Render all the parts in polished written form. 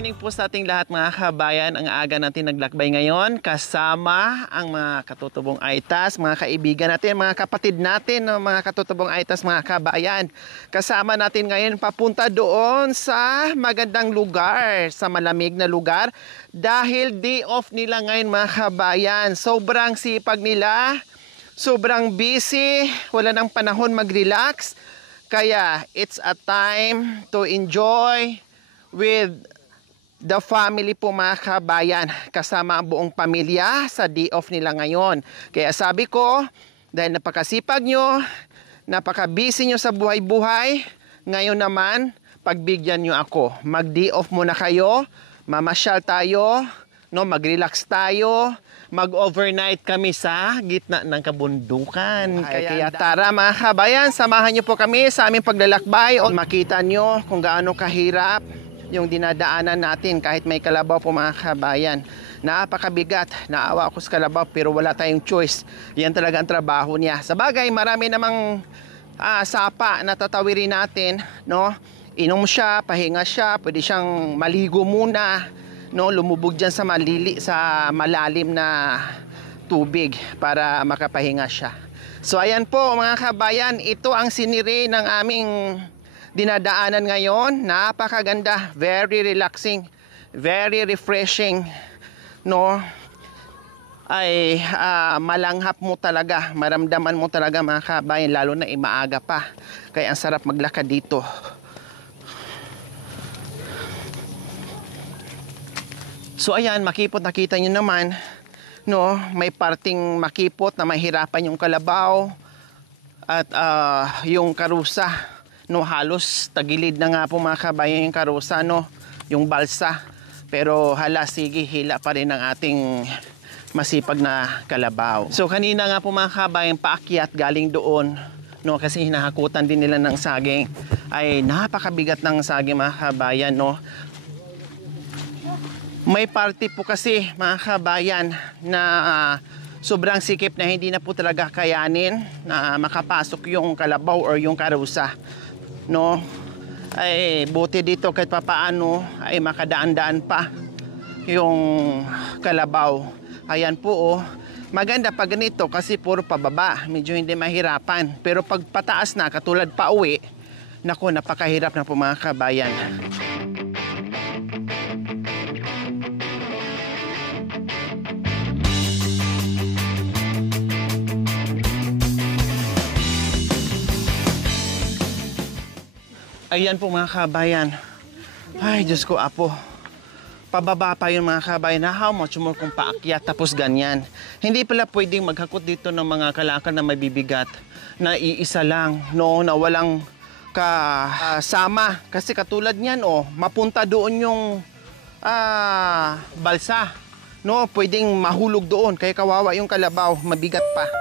morning po sa ating lahat mga kabayan. Ang aga natin naglakbay ngayon kasama ang mga katutubong Aitas, mga kaibigan natin, mga kapatid natin, mga katutubong Aitas, mga kabayan. Kasama natin ngayon papunta doon sa magandang lugar, sa malamig na lugar dahil day off nila ngayon mga kabayan. Sobrang sipag nila, sobrang busy, wala nang panahon mag-relax. Kaya it's a time to enjoy with the family po mga kabayan, kasama ang buong pamilya sa day off nila ngayon. Kaya sabi ko, dahil napakasipag nyo, napaka-busy nyo sa buhay-buhay, ngayon naman, pagbigyan nyo ako. Mag-day off muna kayo, mamasyal tayo, no, mag-relax tayo, mag-overnight kami sa gitna ng kabundukan. Kaya tara mga kabayan, samahan nyo po kami sa aming paglalakbay o makita nyo kung gaano kahirap yung dinadaanan natin kahit may kalabaw po mga kabayan. Napakabigat, naawa ako sa kalabaw pero wala tayong choice. Yan talaga ang trabaho niya. Sa bagay, marami namang sapa na tatawirin natin, no? Inom siya, pahinga siya, pwede siyang maligo muna, no? Lumubog dyan sa malalim na tubig para makapahinga siya. So ayan po mga kabayan, ito ang siniri ng aming dinadaanan ngayon. Napakaganda, very relaxing, very refreshing, no? Ay malanghap mo talaga, maramdaman mo talaga mga kabayan, lalo na maaga pa. Kaya ang sarap maglakad dito. So ayan, makipot, nakita nyo naman, no? May parting makipot na mahirapan yung kalabaw at yung karusa, no, halos tagilid na nga po mga kabayan yung karusa, no, yung balsa. Pero hala, sige, hila pa rin ang ating masipag na kalabaw. So kanina nga po mga kabayan, paakyat galing doon, no, kasi hinahakutan din nila ng saging. Ay napakabigat ng saging mga kabayan, no. May party po kasi mga kabayan na sobrang sikip na hindi na po talaga kayanin na makapasok yung kalabaw or yung karusa, no. Ay buti dito kahit papaano ay makadaan-daan pa yung kalabaw. Ayan po, oh. Maganda pag ganito kasi puro pababa, medyo hindi mahirapan. Pero pag pataas na katulad pa uwi, naku, napakahirap na po mga kabayan. Ayan po mga kabayan. Ay, Diyos ko, apo. Pababa pa yun mga kabayan. How much more kung paakyat tapos ganyan. Hindi pala pwedeng maghakot dito ng mga kalakal na mabibigat na iisa lang, no, na walang kasama. Kasi katulad niyan, oh, mapunta doon yung balsa. No, pwedeng mahulog doon. Kaya kawawa yung kalabaw, mabigat pa.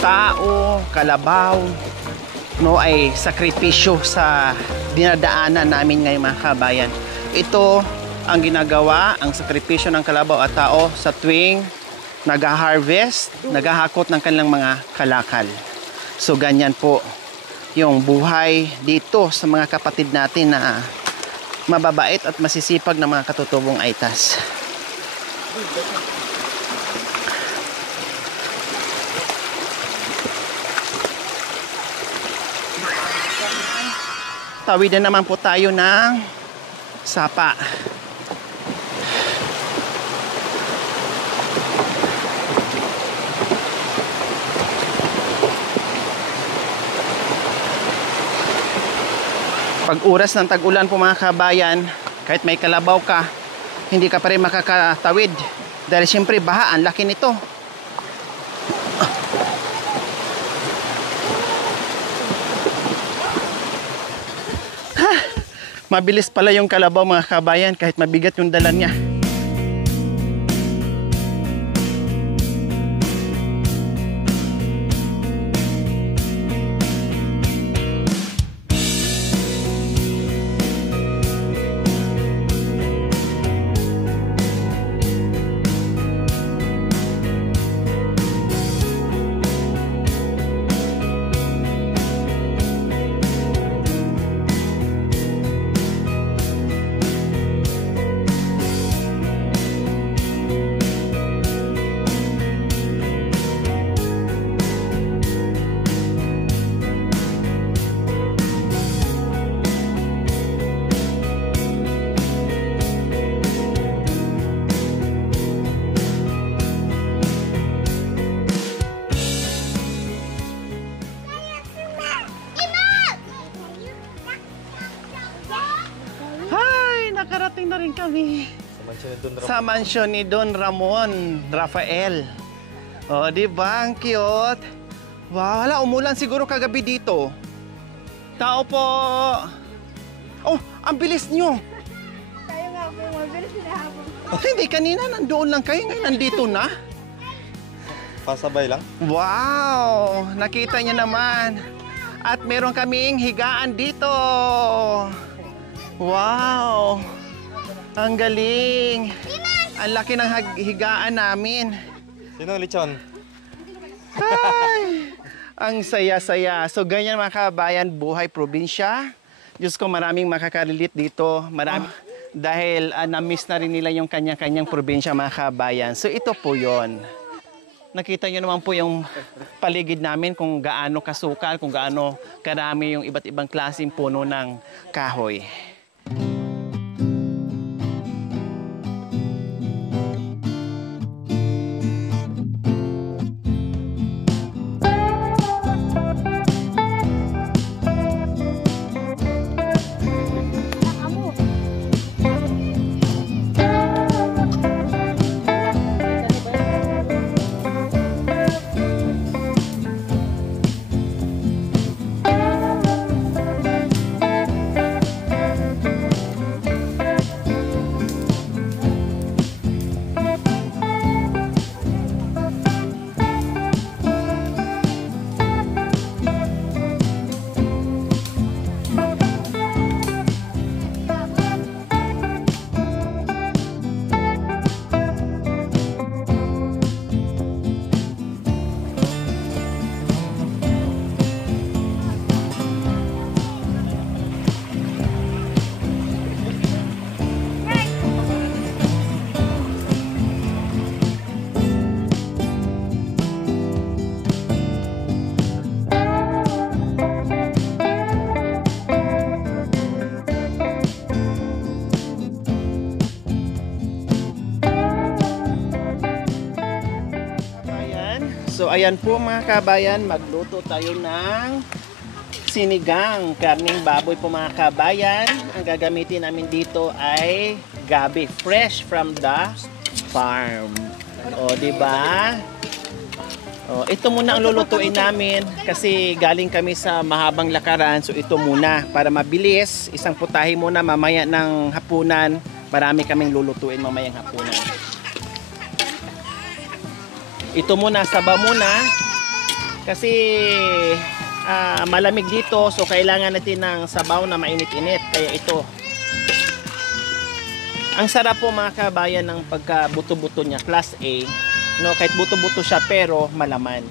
Tao, kalabaw, no, ay sakripisyo sa dinadaanan namin ngayon mga kabayan. Ito ang ginagawa, ang sakripisyo ng kalabaw at tao sa tuwing nag-harvest, naghahakot ng kanilang mga kalakal. So ganyan po yung buhay dito sa mga kapatid natin na mababait at masisipag na mga katutubong Aitas. Tawidan naman po tayo ng sapa. Pag oras ng tag-ulan po mga kabayan, kahit may kalabaw ka, hindi ka pa rin makakatawid. Dahil siyempre baha, ang laki nito. Mabilis pala yung kalabaw mga kabayan kahit mabigat yung dala niya. Nakarating na rin kami sa mansyon ni Don Ramon Rafael. Oh, di ba? Ang cute. Wow, wala, umulan siguro kagabi dito. Tao po. Oh, ang bilis nyo. Tayo nga po, mabilis na hapon. Hindi, kanina nandoon lang kayo, ngayon nandito na. Pasabay lang. Wow, nakita niyo naman. At meron kaming higaan dito. Wow! Ang galing! Ang laki ng higaan namin. Sino ang lechon? Ay! Ang saya-saya. So ganyan mga kabayan, buhay probinsya. Diyos ko, maraming makaka-relate dito. Dahil na-miss na rin nila yung kanya-kanyang probinsya mga kabayan. So ito po yon. Nakita nyo naman po yung paligid namin kung gaano kasukal, kung gaano karami yung iba't ibang klaseng puno ng kahoy. So ayan po mga kabayan, magluto tayo ng sinigang karning baboy po mga kabayan. Ang gagamitin namin dito ay gabi, fresh from the farm. O, di ba? O, ito muna ang lulutuin namin kasi galing kami sa mahabang lakaran. So ito muna para mabilis. Isang putahe muna mamaya ng hapunan. Marami kaming lulutuin mamayang hapunan. Ito muna, saba muna kasi malamig dito, so kailangan natin ng sabaw na mainit-init, kaya ito. Ang sarap po mga kabayan ng pagka-buto-buto niya, class A, no, kahit buto-buto siya pero malaman.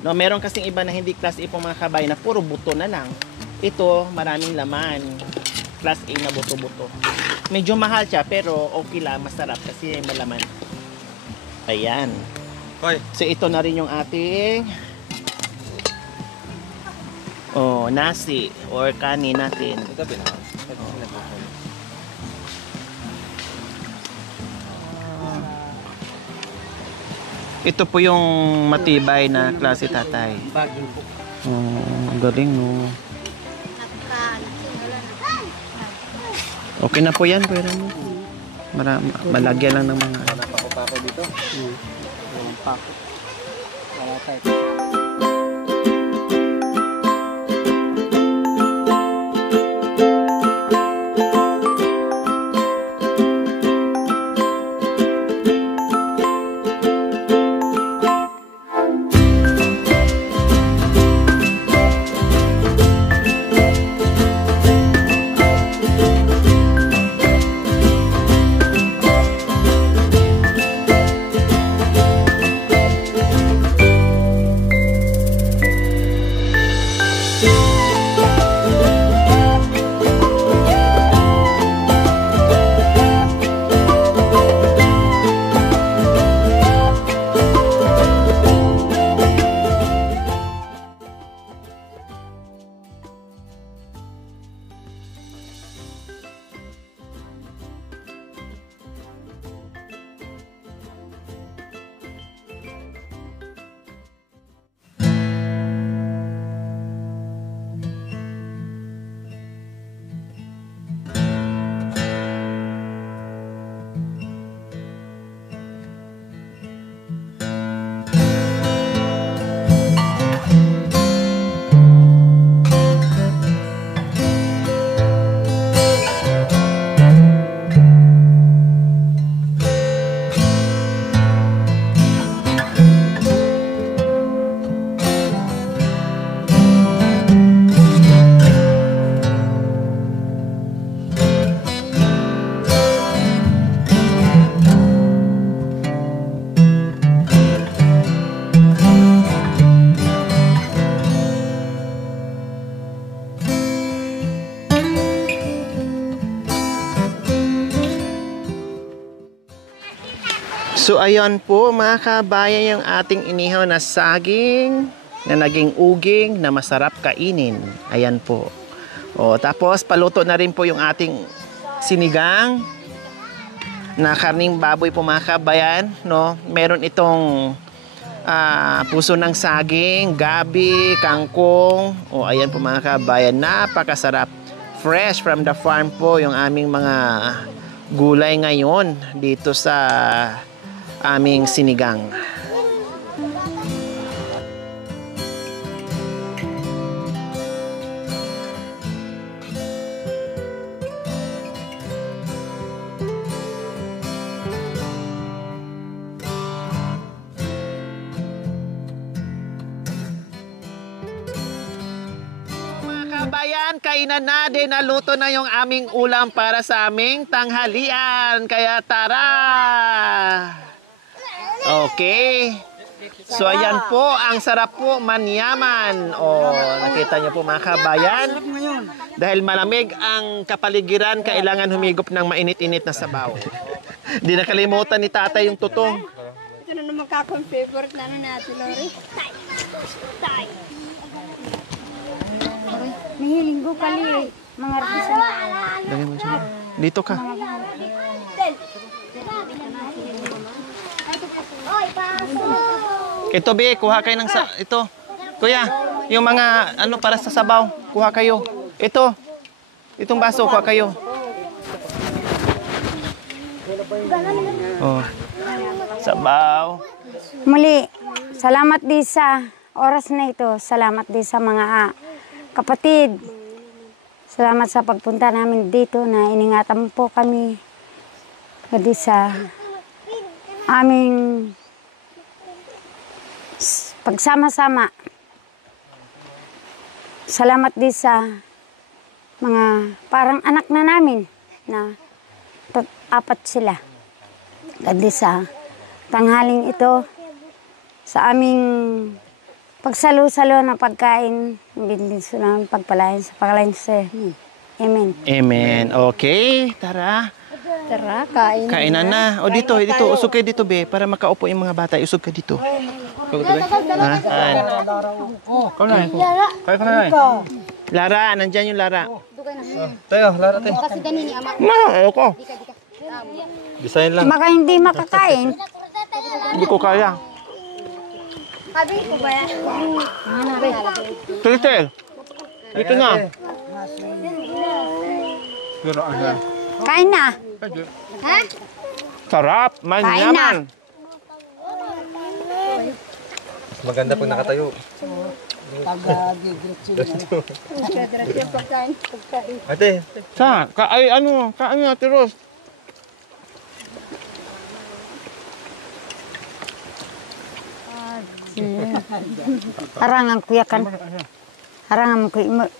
No, meron kasing iba na hindi class A po mga kabayan na puro buto na lang. Ito maraming laman, class A na buto-buto. Medyo mahal siya pero okay lang, masarap kasi malaman. Ayan. Hoy. So ito na rin yung ating nasi or kanin natin. Ito po yung matibay na klase tatay. Galing no. Okay na po yan, Kuya Ramo. Malagyan lang ng mga... Napako-pako dito. Pako. Wala tayo. So ayan po mga kabayan yung ating inihaw na saging na naging uging na masarap kainin. Ayan po. O, tapos paluto na rin po yung ating sinigang na karning baboy po mga kabayan. No? Meron itong puso ng saging, gabi, kangkong. O ayan po mga kabayan, napakasarap. Fresh from the farm po yung aming mga gulay ngayon dito sa aming sinigang. Kabayan, kainan na din, naluto na yung aming ulam para sa aming tanghalian. Kaya tara! Okay. So ayan po, ang sarap po, manyaman. O, nakita niyo po mga kabayan. Dahil malamig ang kapaligiran, kailangan humigop ng mainit-init na sabaw. Di nakalimutan ni tatay yung tutong. Ito na naman kakong favorite na natin, Lori. Tay. May linggo kali mga artista. Dali mo siya. Dito ka. Ito be, kuha kayo ng ito. Kuya, yung mga ano para sa sabaw, kuha kayo. Ito. Itong baso, kuha kayo. Oh. Sabaw. Muli, salamat din sa oras na ito. Salamat din sa mga kapatid. Salamat sa pagpunta namin dito na iningatan po kami. Kasi sa aming pagsama-sama. Salamat din sa mga parang anak na namin na apat sila. Kasi sa tanghaling ito, sa aming pagsalo-salo na pagkain, bindinso namin pagpalain sa pagkalain sa Amen. Amen. Okay, tara. Tara, kain. Kainan na. O dito, usog kayo dito be, para makaupo yung mga bata. Usog ka dito. Lara, nandyan yung Lara. Tayo, Lara tayo. Kasi ganun ni Ama. Ako. Design lang. Baka hindi makakain. Hindi ko kaya. Sabi ko ba yan? Tete, dito na. Pero ano? Kain na. Ha? Sarap, Kain manyaman. Maganda pag nakatayo. Diretso yung pagkain. Ate, Kain na, Tiros. Harangan kuya kan. Harangan mo kuya mo.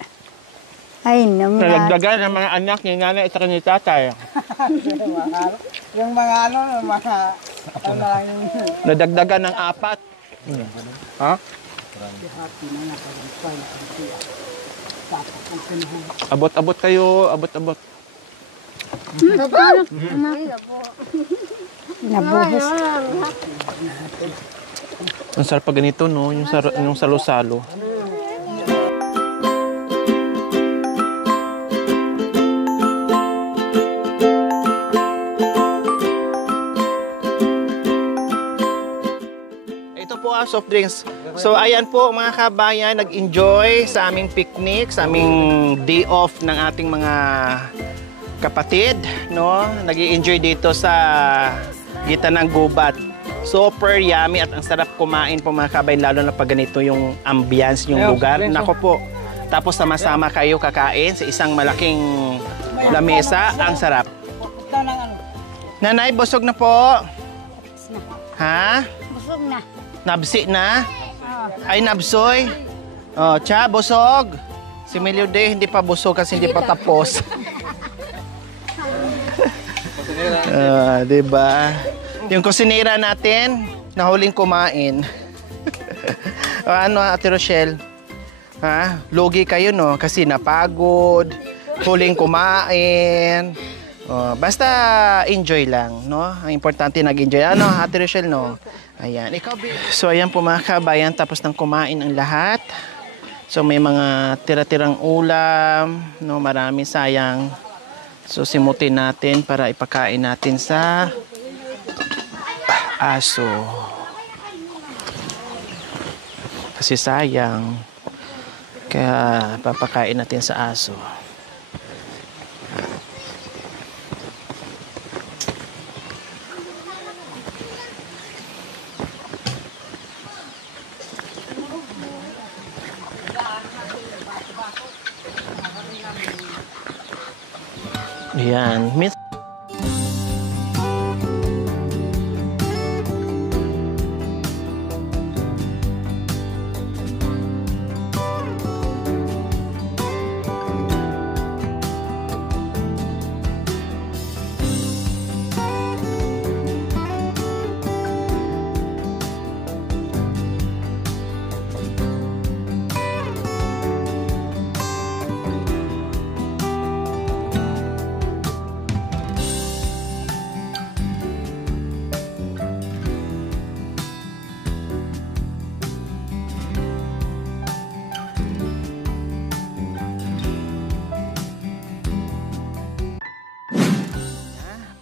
Ay, naman. Nalagdagan ng mga anak ni nanay at ni tatay. Yung mga mga Nadagdagan ng 4. Ha? Abot-abot kayo, abot-abot. Nabuhos. Ang sarap pag ganito, no? Yung salo-salo. Ito po ang soft drinks. So, ayan po mga kabayan, nag-enjoy sa aming picnic, sa aming day off ng ating mga kapatid, no? Nag-enjoy dito sa gitan ng gubat. Super yummy at ang sarap kumain po mga kabayan, lalo na pag ganito yung ambience, yung lugar. Nako po. Tapos sama-sama kayo kakain sa isang malaking lamesa. Ang sarap. Nanay, busog na po. Ha? Busog na. Nabsi na? Ay, nabsoy? Oh, Cha, busog. Si Melody hindi pa busog kasi hindi pa tapos. Diba? Yung kusinira natin, nahuling kumain. Ano, Ate Rochelle? Ha? Logi kayo, no? Kasi napagod, huling kumain. Basta enjoy lang, no? Ang importante nag-enjoy. Ano, Ate Rochelle, no? Ayan. So, ayan po mga kabayan, tapos nang kumain ang lahat. So, may mga tira-tirang ulam, no? Marami, sayang. So, simutin natin para ipakain natin sa aso. Kasi sayang. Kaya papakain natin sa aso. Ayan. Miss.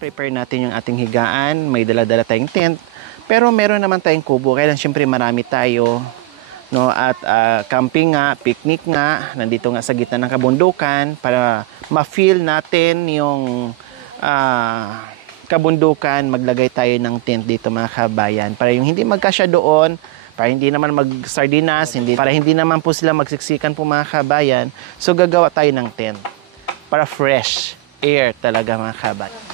Prepare natin yung ating higaan. May dala-dala tayong tent. Pero meron naman tayong kubo. Kaya lang syempre marami tayo. No? At camping nga, picnic nga. Nandito nga sa gitna ng kabundukan para ma-feel natin yung kabundukan. Maglagay tayo ng tent dito mga kabayan. Para yung hindi magkasya doon, para hindi naman mag-sardinas, para hindi naman po sila magsiksikan po mga kabayan. So gagawa tayo ng tent. Para fresh air talaga mga kabayan.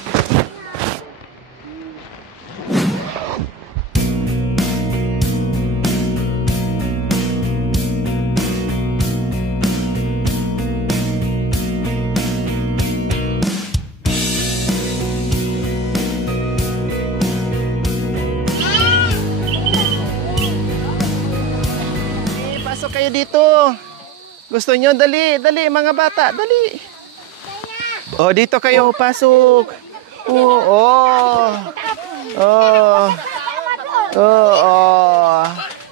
Pasok kayo dito. Gusto nyo? Dali, dali mga bata, dali. Oh, dito kayo, pasok.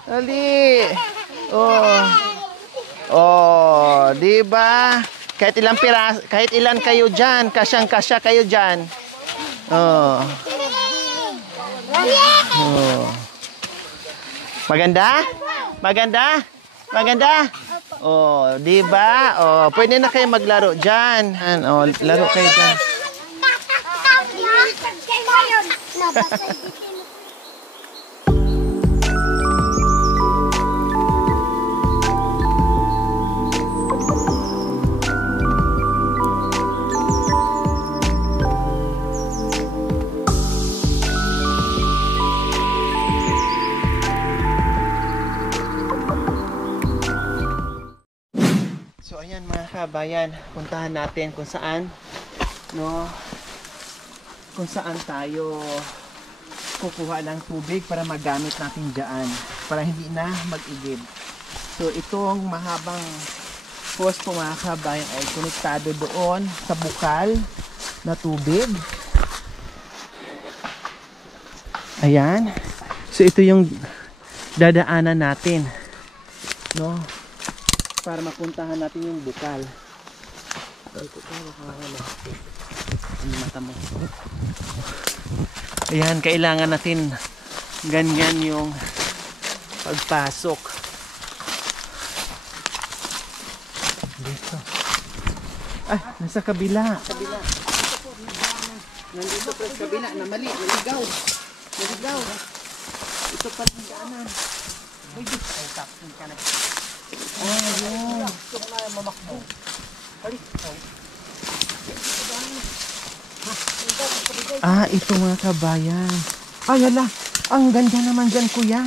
Dali. Di ba? Kahit ilang piras, kahit ilan kayo diyan, kasyang-kasya kayo diyan. Maganda? Maganda? Maganda? Di ba? Pwede na kayo maglaro diyan. Laro kayo diyan. So ayan mga kabayan, puntahan natin kung saan tayo kukuha ng tubig para magamit natin dyan para hindi na mag-igib. So itong mahabang hose po mga kabayan ay konektado doon sa bukal na tubig. Ayan. So ito yung dadaanan natin, no? Para mapuntahan natin yung bukal. Ang mata mo. Ayan, kailangan natin ganyan yung pagpasok. Dito. Ay, nasa kabila. Kabila. Nandito pa sa kabila na mali. Naligaw. Naligaw. Ito pa yung daanan. Ay, tapos ka na. Ayun. Ito mga kabayan. Ay, ala. Ang ganda naman dyan, kuya.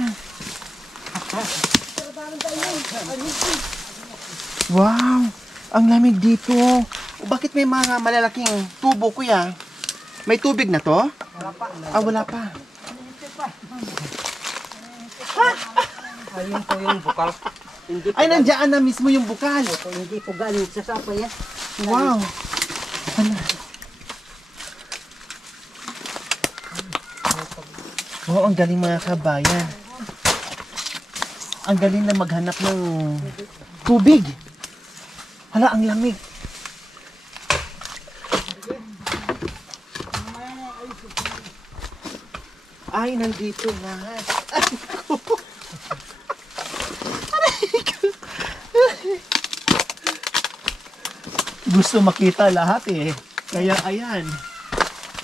Wow. Ang lamig dito. Bakit may mga malalaking tubo, kuya? May tubig na to? Wala pa. Wala pa. Ayun po yung bukal. Hindi po Ay, nandiyan na mismo yung bukal. hindi po galing sa sapa yan. Wow. Ano? Wow, ang galing mga kabayan. Ang galing na maghanap ng tubig. Hala, ang lamig. Ay, nandito lahat. Gusto makita lahat eh. Kaya ayan.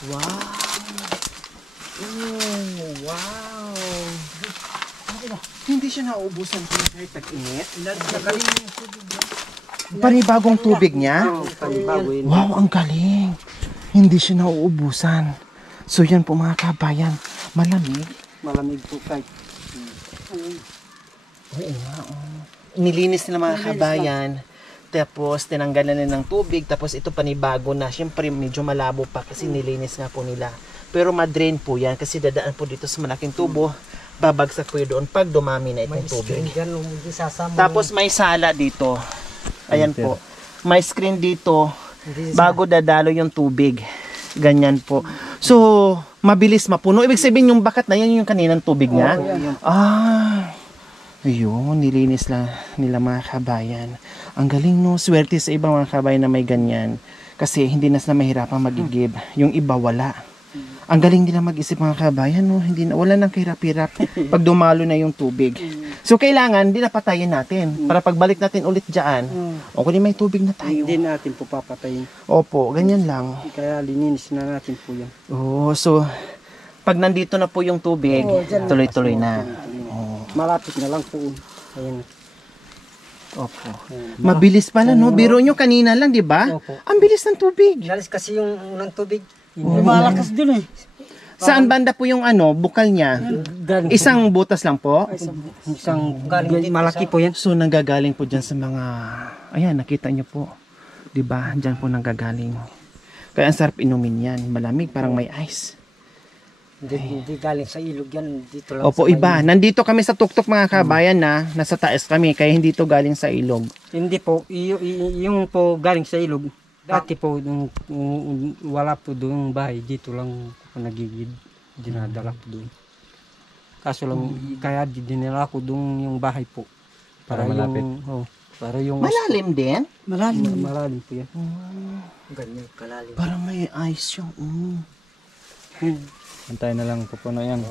Wow. Oh, wow. Hindi siya nauubusan kahit tag-init. Panibagong tubig niya? Panibago yun. Wow, ang galing. Hindi siya nauubusan. So yan po mga kabayan. Malamig. Malamig po kahit. Oo nga. Nilinis nila mga kabayan. Tapos tinanggalan na ng tubig. Tapos ito panibago na. Siyempre medyo malabo pa kasi nilinis nga po nila. Pero ma-drain po yan kasi dadaan po dito sa malaking tubo. Babagsak po yun doon pag dumami na itong tubig. Tapos may sala dito. Ayan po. May screen dito bago dadalo yung tubig. Ganyan po. So, mabilis mapuno. Ibig sabihin yung bakat na yan yung kaninang tubig niya. Ayun, nilinis lang nila mga kabayan. Ang galing no, swerte sa ibang mga kabayan na may ganyan. Kasi hindi na sila mahirapang magigib. Yung iba wala. Ang galing nila mag-isip mga kabayan, no? Hindi na, wala nang kahirap-hirap pag dumalo na yung tubig. So kailangan, hindi na patayin natin. Para pagbalik natin ulit dyan, o kundi may tubig na tayo. Hindi natin po papatayin. Opo, ganyan lang. Kaya lininis na natin po yan. So pag nandito na po yung tubig, tuloy-tuloy na. Malapit na lang po. Ayan. Opo. Mabilis pala, no? Biro nyo kanina lang, di ba? Opo. Ang bilis ng tubig. Inalis kasi yung unang tubig. Malakas dun eh. Saan banda po yung bukal niya? Isang butas lang po? Isang malaki po yan. So nanggagaling po dyan sa mga, ayan nakita nyo po, di ba? Dyan po nanggagaling. Kaya ang sarap inumin yan, malamig, parang may ice. Hindi galing sa ilog yan. Dito lang Opo, sa iba. Nandito kami sa tuktok mga kabayan na nasa taas kami, kaya hindi to galing sa ilog. Hindi po, yung po galing sa ilog. Dati po, wala po doon bahay. Dito lang po nagigid. Dinadala po doon. Kaso lang, kaya dinala ko doon yung bahay po. Para malapit. Para yung Malalim din? malalim po yan. Ganyan, kalalim. Parang may ice yung Antay na lang pupuno yan.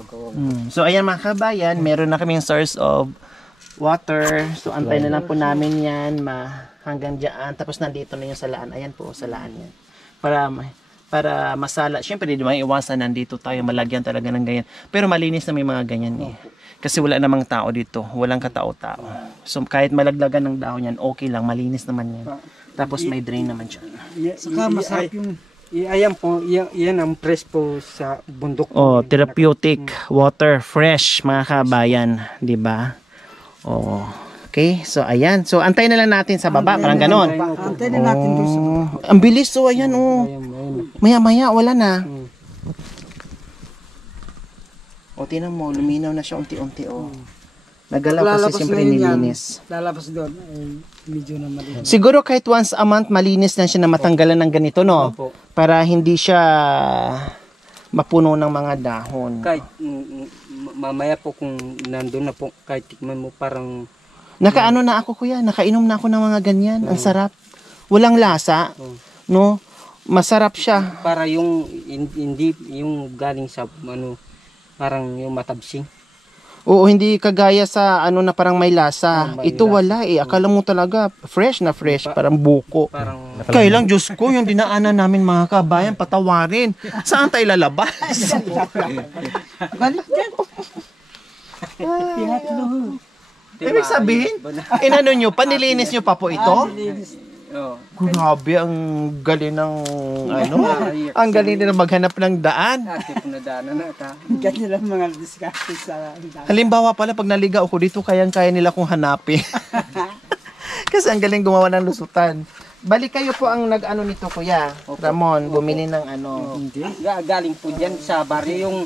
So ayan mga kabayan, meron na kaming source of water. So antay na lang po namin yan hanggang dyan. Tapos nandito na yung salaan. Ayan po, salaan yan. Para para masala. Siyempre, di maiwasan, nandito tayo, malagyan talaga ng ganyan. Pero malinis na may mga ganyan eh. Kasi wala namang tao dito, walang katao-tao. So kahit malaglagan ng dahon yan, okay lang, malinis naman yan. Tapos may drain naman dyan. Saka masarap yung ayan po, yan ang fresh po sa bundok. Oh, therapeutic water, fresh mga kabayan, di ba? Oh. Okay, so ayan. So antay na lang natin sa baba, parang ganon. Antay na natin doon sa Ang bilis, so ayan oh. Maya-maya, wala na. O, tinan mo, luminaw na siya unti-unti, o. Nagalaw kasi siyempre nilinis. Lalabas doon, medyo na malinis. Siguro kahit once a month, malinis na siya na matanggalan ng ganito, no? Opo. Para hindi siya mapuno ng mga dahon. Kahit mamaya po kung nandun na po, kahit tikman mo parang Nakaano na ako, kuya, nakainom na ako ng mga ganyan. Ang sarap. Walang lasa, no? Masarap siya. para yung hindi yung galing sa ano parang yung matabsing. Oo, hindi kagaya sa ano na parang may lasa. May Ito lasa. wala eh. Akala mo talaga fresh na fresh, parang buko. Parang Kailang, Diyos ko, yung dinaanan namin mga kabayan, patawarin. Saan tayo lalabas? balik yan. Ibig sabihin, inano nyo, panilinis nyo pa po ito? Oh. Grabe, ang galing ng, ano, ang galing din maghanap ng daan. Ate po nadaanan na ta. Ganyan lang mga diskarte sa Halimbawa pala, pag naligaw ako dito, kayang-kaya nila kong hanapin. Kasi ang galing gumawa ng lusutan. Balik kayo po ang nag-ano nito, kuya. Ramon, bumili ng ano. Hindi. Galing po diyan sa baryo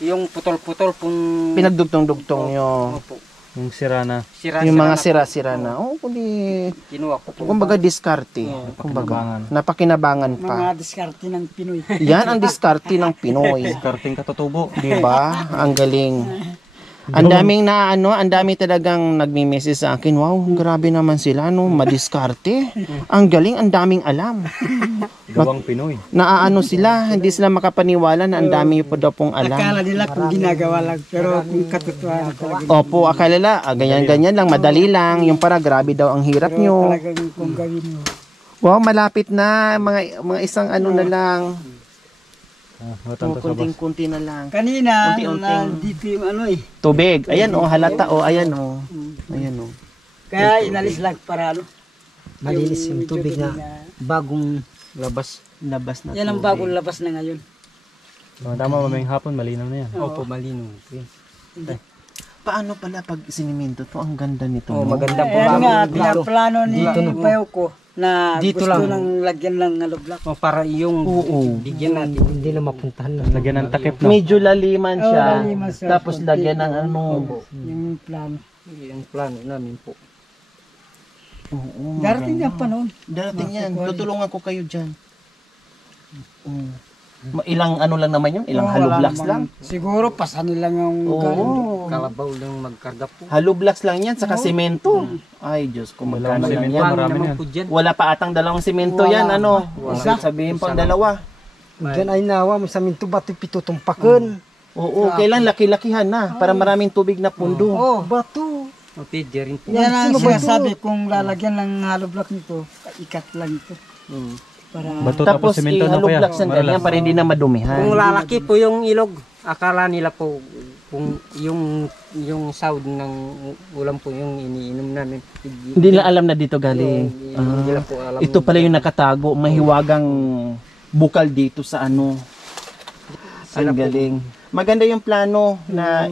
yung putol-putol pong Pinagdugtong-dugtong nyo. Opo. Yung sira na. Yung mga sira-sira na. Oh, kundi, Kinuha ko po. kumbaga diskarte. Kumbaga, napakinabangan pa. mga diskarte ng Pinoy. Yan ang diskarte ng Pinoy. Karting katutubo. Di ba? Ang galing. Ang daming na ano, ang dami talagang nagmi-message sa akin. Wow, grabe naman sila no, madiskarte. Ang galing, ang daming alam. Gawang Pinoy. Naaano sila, hindi sila makapaniwala na ang dami po daw pong alam. Akala nila kung ginagawa lang, pero kung katotohanan talaga. Opo, akala nila, ganyan-ganyan lang, madali lang. Yung para grabe daw ang hirap Pero nyo. talagang kung gawin mo. Wow, malapit na, mga isang ano na lang. Kunting-kunti na lang. Kanina, Unti-unting. dito yung ano eh. Tubig. Ayan oh, halata oh, ayan oh. Ayan oh. Kaya inalis lang para ano. Malinis yung tubig na bagong labas. Labas na Yan ang bagong labas na ngayon. Tama, mamayang hapon, malinaw na yan. Opo, malino. Okay. Paano pala pag siniminto to? Ang ganda nito. Oh, no? maganda po Ayan nga, bagong dito. pinaplano ni Dito na po. Payo ko na Dito gusto lang. ng lagyan ng aloblak. Oh, para yung Oo. bigyan natin hindi na mapuntahan na. Lagyan ng takip na. Medyo laliman siya. laliman siya. Tapos lagyan ng ano. Yung plano. Yung plano namin po. Oo, Darating ang panahon. Darating yan. Tutulungan ko kayo dyan. Ilang ano lang naman yun? Ilang Oo, hollow wala blocks lang? namang- Siguro pasanin lang yung galing. Oo. Kalabaw lang magkarga po. Hollow blocks lang yan, saka semento. Ay, Diyos ko, magkano lang semento, yan. marami naman yan. po dyan. Wala pa atang dalawang semento yan, ano? Isa? Sabihin pang dalawa. Diyan ay nawa, may saminto bato pitutumpakan. Oo, kailan laki-lakihan na para maraming tubig na pundo. Oh, bato. Okay, di rin po. Yan ang sinasabi kung lalagyan ng hollow block nito, ikat lang ito. Para Bato Tapos tapos semento na i-hollow kaya. blocks ng ganyan para hindi na madumihan. Kung lalaki po yung ilog, akala nila po kung yung sound ng ulam po yung iniinom namin. Hindi na alam na dito galing. Hindi nila po alam. Ito pala yung nakatago, mahiwagang bukal dito sa ano. Ang galing. Maganda yung plano na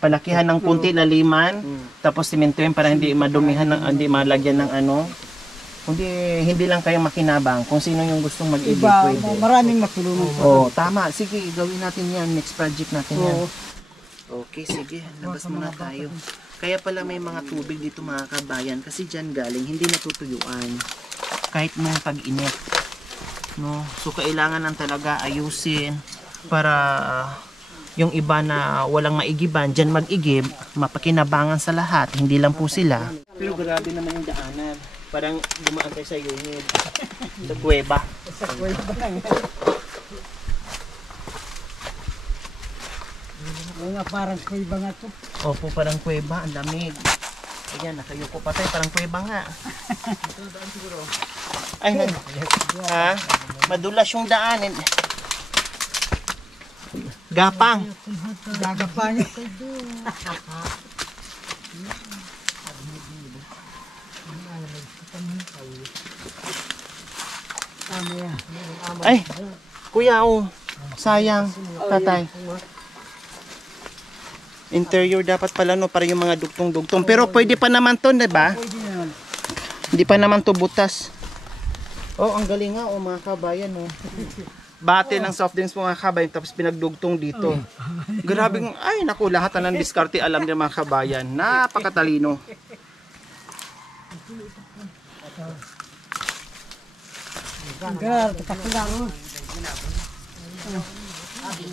palakihan ng kunti laliman, tapos simentohin para hindi madumihan, hindi malagyan ng ano. Kundi hindi lang kayo makinabang kung sino yung gustong mag-ibig iba, pwede. maraming matulungan. Oh, tama. Sige, gawin natin yan. Next project natin yan. Okay, sige. Labas muna tayo. Kaya pala may mga tubig dito mga kabayan kasi dyan galing, hindi natutuyuan. Kahit nung tag-init. No? So, kailangan lang talaga ayusin para yung iba na walang maigiban, dyan mag-igib, mapakinabangan sa lahat. Hindi lang po sila. Pero grabe naman yung daanan. Parang dumaan tayo sa unit. Sa kuweba. Mga parang kuiba nga to. Opo, parang kuweba. Ang lamig. Ayan, nakayuko pa tayo. Parang kuweba nga. Ay, ha? Madulas yung daan. Gapang. Gagapang. Ay, kuya, oh. Sayang, tatay. Interior dapat pala, no, para yung mga dugtong-dugtong. Pero pwede pa naman to, diba? Hindi pa naman to butas. Oh, ang galing nga, oh, mga kabayan, oh. Bate ng soft drinks mga kabayan, tapos pinagdugtong dito. Grabing, ay, naku, lahat na ng diskarte alam niya mga kabayan. Napakatalino.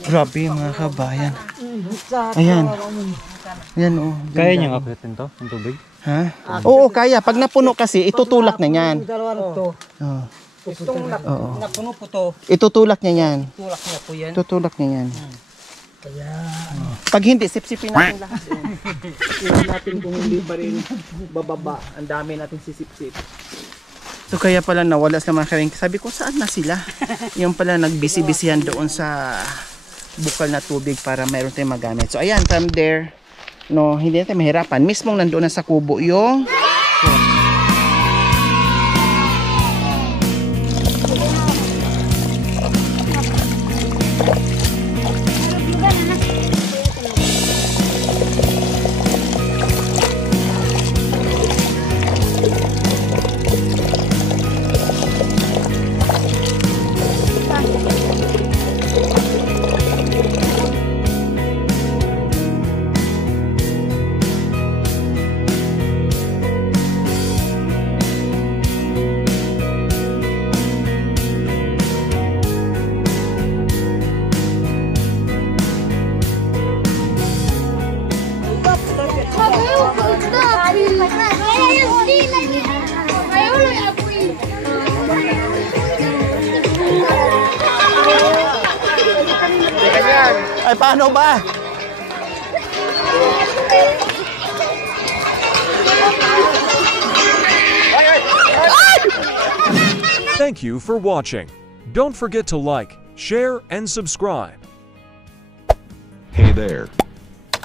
Grabe mga kabayan. Ayan. Ayan, oh. Kaya niyang akyatan to, ang tubig? Ha? Oo, kaya. Pag napuno kasi, itutulak na yan. Dalawa na to. Oo. Itong Oo. napuno po to, Itutulak niya yan. tulak niya po yan. Tutulak niya yan. Pag hindi, sipsipin natin lahat. Tingnan natin kung hindi pa rin bababa. Ang dami natin sisipsip. So kaya pala nawala sa mga kawing. Sabi ko, saan na sila? Yung pala nagbisi-bisihan doon sa bukal na tubig para mayroon tayong magamit. So ayan, from there, no, hindi natin mahirapan. Mismong nandoon na sa kubo yung ay, paano ba? Thank you for watching. Don't forget to like, share, and subscribe. Hey there.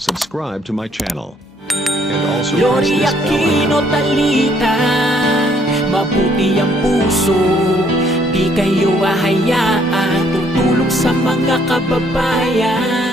Subscribe to my channel. And also press Lori this bell icon. Aquino Talita, mabuti ang puso, di kayo hahayaan, tutulong sa mga kababayan.